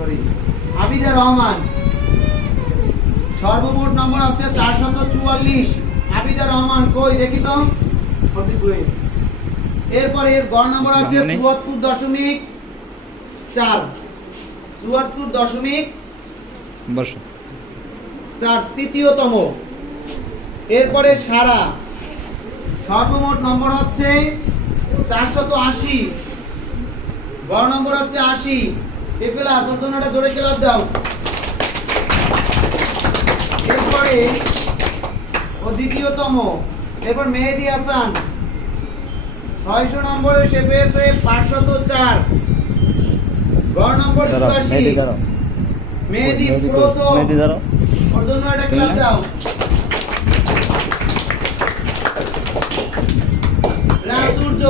Sorry Abida Rahman, সর্বমোট নম্বর হচ্ছে 444। আবিদা রহমান কই দেখি তো। এরপরে এর গড় নম্বর আছে 74.4, 74.4, তৃতীয়তম। এরপরে সারা, সর্বমোট নম্বর হচ্ছে 480, গড় নম্বর হচ্ছে 80। পেপেলা আসল জন্য একটা জোরে ক্লাব দাও। এরপরে ও দ্বিতীয়তম। এরপর মেহেদি হাসান 600 নম্বরে সে পেয়েছে 504, গড় নম্বর 84। মেহেদি প্রথম, ওর জন্য একটা ক্লাব দাও। রাসূর্য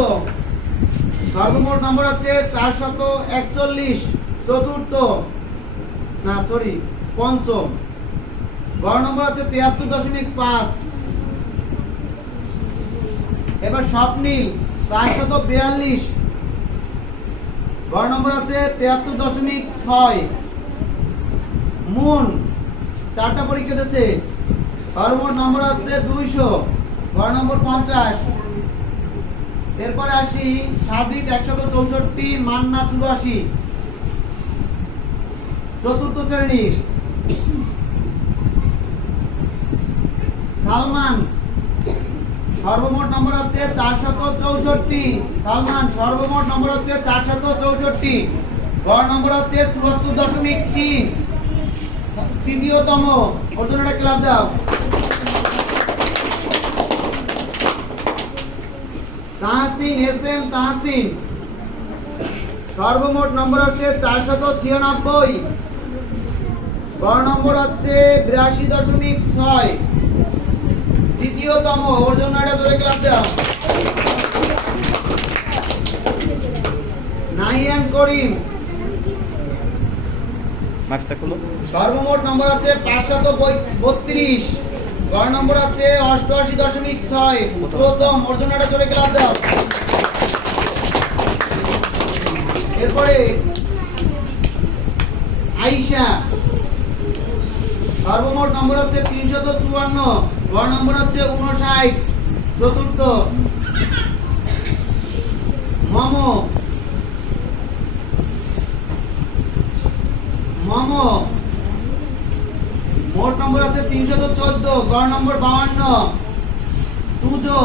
সর্বমোট নম্বর হচ্ছে 441, চতুর্থ না সরি পঞ্চম, গড় নম্বর হচ্ছে 73.5। এবার স্বপ্নিল 442, গড় নম্বর আছে 73.6। মুন 4টা পরীক্ষা দিয়েছে, সর্বমোট নম্বর আছে 200, গড় নম্বর 50। এরপরে আসি সাজিদ 164, মান্না 84, চতুর্থ শ্রেণীর। সালমান সর্বমোট নম্বর হচ্ছে 464, সালমান সর্বমোট নম্বর হচ্ছে 464, গড় নম্বর হচ্ছে 74.3, তৃতীয়তম। ওর জন্য একটা ক্লাব দাও। তাহসিন এসএম তাহসিন সর্বমোট নম্বর হচ্ছে 496, গড় নম্বর হচ্ছে 82.6, তৃতীয়তম। ওর জন্য একটা জোরে ক্লাব দাও। নাহিয়ান করিম সর্বমোট নম্বর হচ্ছে 532, গড় নম্বর হচ্ছে 88.6, প্রথম। ওর জন্য একটা জোরে ক্লাব দাও। এরপরে আয়েশা সর্বমোট নম্বর হচ্ছে 354, গড় নম্বর হচ্ছে 59, চতুর্থ। মমো মোট নম্বর আছে 314, গড় নম্বর 52। তুজো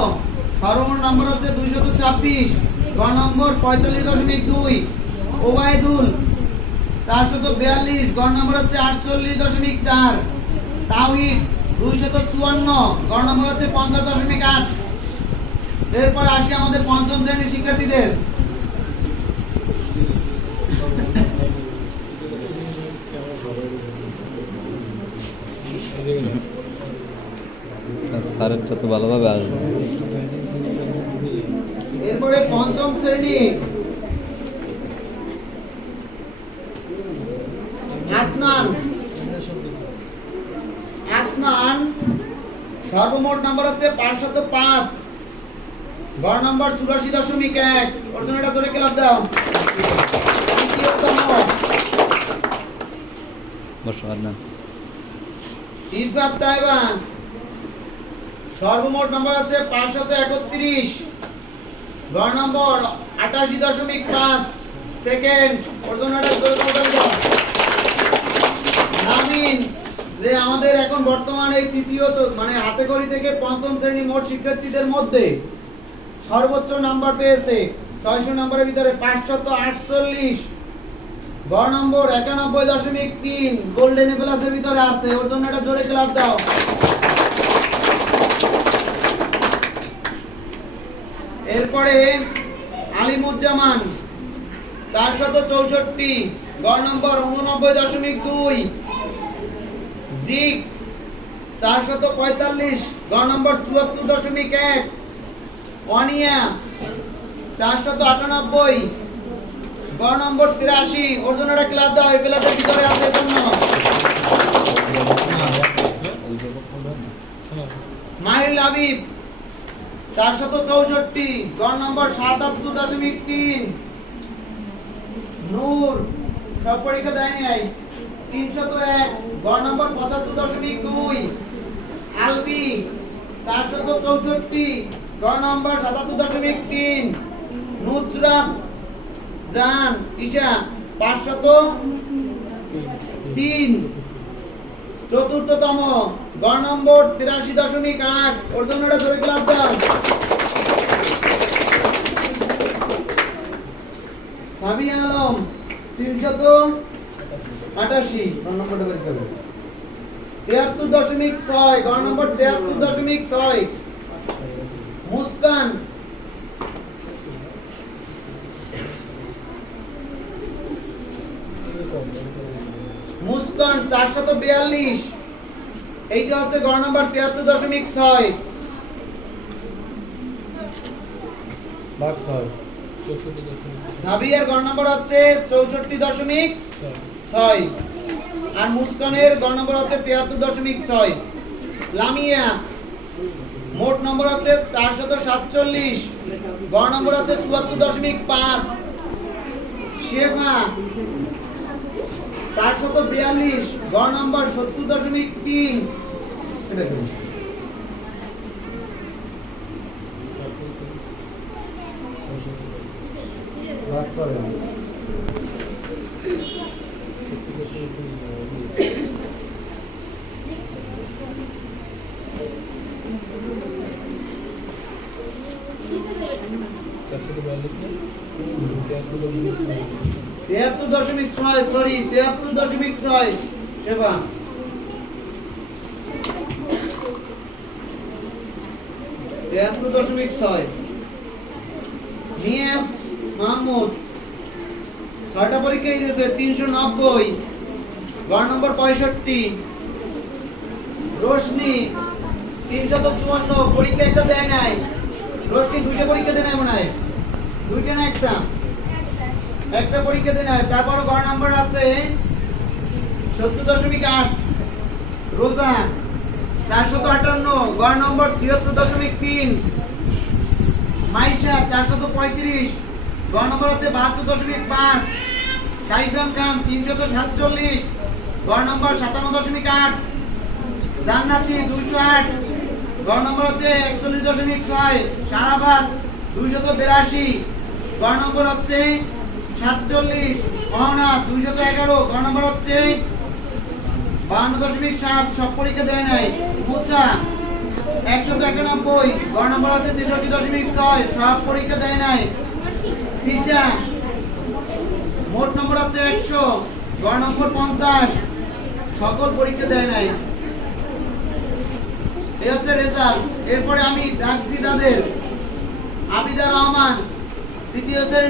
সর্বমোট নম্বর হচ্ছে 226, গড় নম্বর 45.2। ওবায়দুল 442, গড় নম্বর হচ্ছে 48.4। তাওহীদ 254, গড় নম্বর হচ্ছে 50.8। এরপর আসি আমাদের পঞ্চম শ্রেণীর শিক্ষার্থীদের। স্যারেরটা তো ভালোভাবে আসবে। এরপরে পঞ্চম শ্রেণী আদনান সর্বমোট নম্বর হচ্ছে 505, গড় নম্বর 84.1। ওর জন্য এটা ধরে ক্লাব দাও। তৃতীয়তম। ইফাত তাইবা সর্বমোট নম্বর হচ্ছে 531, গড় নম্বর 88.5, সেকেন্ড। ওর জন্য এটা ধরে ক্লাব দাও। নামিন যে আমাদের এখন বর্তমানে এই তৃতীয় মানে হাতেখড়ি থেকে পঞ্চম শ্রেণী মোট শিক্ষার্থীদের মধ্যে সর্বোচ্চ নাম্বার পেয়েছে 600 নম্বরের ভিতরে 548, গড় নম্বর 91.3, গোল্ডেন প্লাসের ভিতরে আছে। ওর জন্য এটা জোরে ক্লাব দাও। এরপরে আলিমুজ্জামান 464, গড় নম্বর 89.2। জিক 445, গড় নম্বর 74.1। অনিয়া 498, গড় নম্বর 83। ওর জন্য একটা ক্লাব দাও, এই প্লাসের ভিতরে আছে জন্য। মাহিল হাবিব 464, গড় নম্বর 77.3। নূর সব পরীক্ষা দেয়নি আই 301 গড় নম্বর 75.2 আলবি 464 গড় নম্বর 77.3 নুজরাত জান ঈশা 503 চতুর্থতম গড় নম্বর 83.8 ওর জন্য এটা জোরে ক্লাব দাও। সাবি আলম 388 গড় নম্বরটা বের করো 73.6 গড় নম্বর 73.6 মুস্কান মুস্কান 442 এইটা হচ্ছে গড় নম্বর 73.6 ভাগ 6 সাবিয়ার গড় নম্বর হচ্ছে 64.6 আর মুস্কানের গড় নম্বর হচ্ছে 73.6 লামিয়া মোট নম্বর হচ্ছে 447 গড় নম্বর হচ্ছে 74.5 শেফা 442 গড় নম্বর 70.3 এটা কি ভাগ করে তেহাত্তর দশমিক ছয় সরি 73.6 সেবা তেহাত্তর দশমিক ছয় নিয়াস মাহমুদ 6টা পরীক্ষা দিয়েছে 390 গড় নম্বর 65 রোশনি 354 পরীক্ষা একটা দেয় নাই রোশনি 2টা পরীক্ষা দেয় নাই মনে হয় 2টা না একটা পরীক্ষা দেয় নাই তারপর গড় নাম্বার আছে 70.8 রোজা 458 গড় নম্বর 76.3 মাইশা 435 গড় নম্বর হচ্ছে 72.5 শাইখান খান 347 গড় নম্বর 57.8 জান্নাতি 208 গড় নম্বর হচ্ছে 41.6 সারাভাত 282 গড় নম্বর হচ্ছে 47 অহনা 211 গড় নম্বর হচ্ছে 52.7 সব পরীক্ষা দেয় নাই মুচা 191 গড় নম্বর হচ্ছে 63.6 সব পরীক্ষা দেয় নাই তিশা মোট নম্বর হচ্ছে 100 গড় নম্বর 50 সকল পরীক্ষা দেয় নাই এই হচ্ছে রেজাল্ট এরপরে আমি ডাকছি তাদের আবিদা রহমান তৃতীয় শ্রেণী